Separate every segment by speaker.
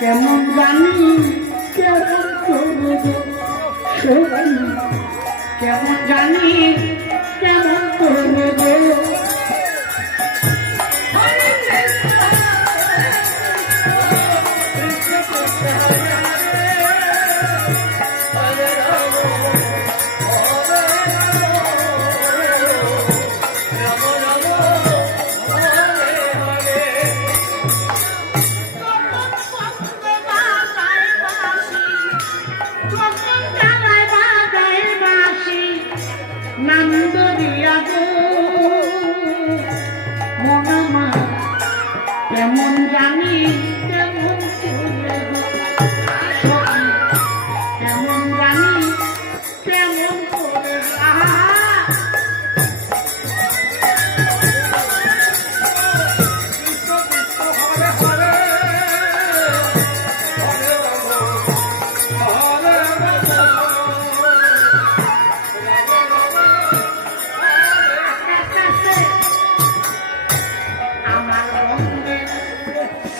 Speaker 1: কেমন জানি কেমন করব? সবাই কেমন জানি কেমন করব? কেমন করে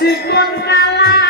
Speaker 1: Sikon kalah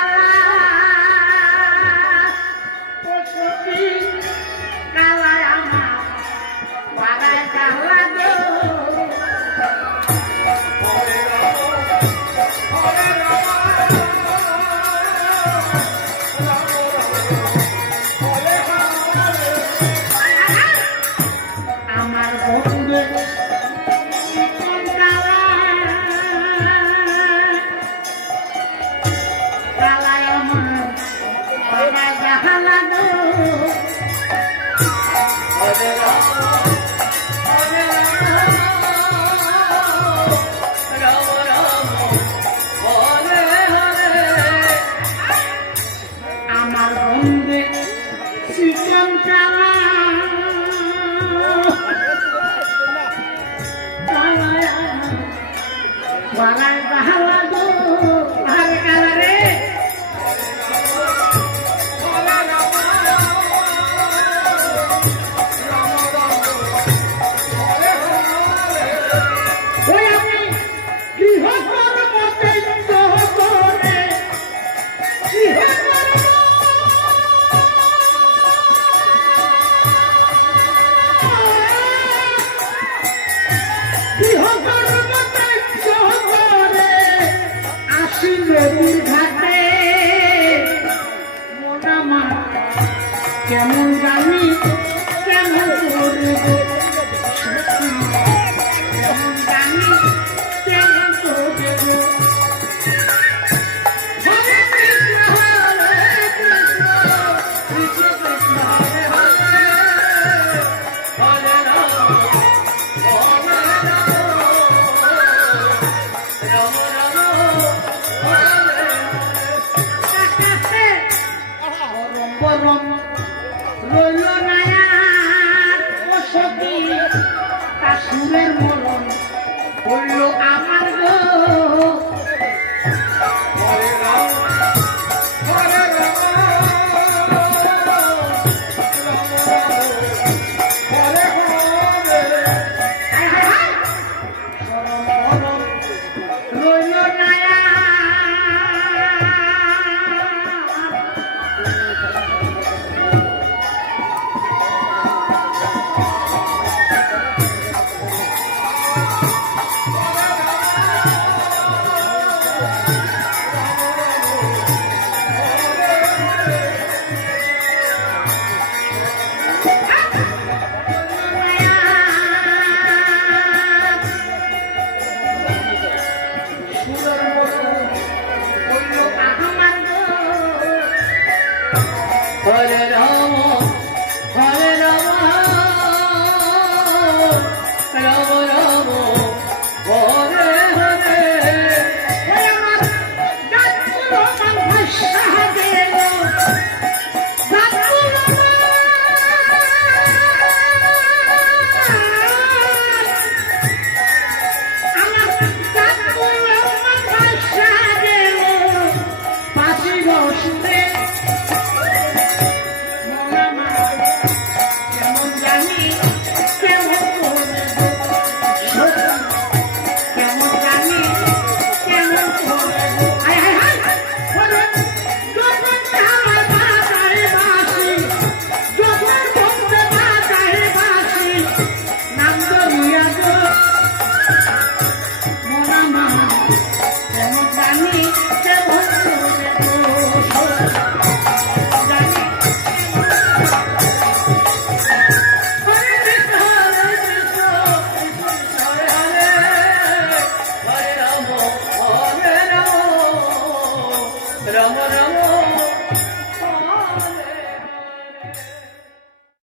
Speaker 1: Para el bajar la রইল রায়াত ও সতী কাশ্মীরের মরণ। করল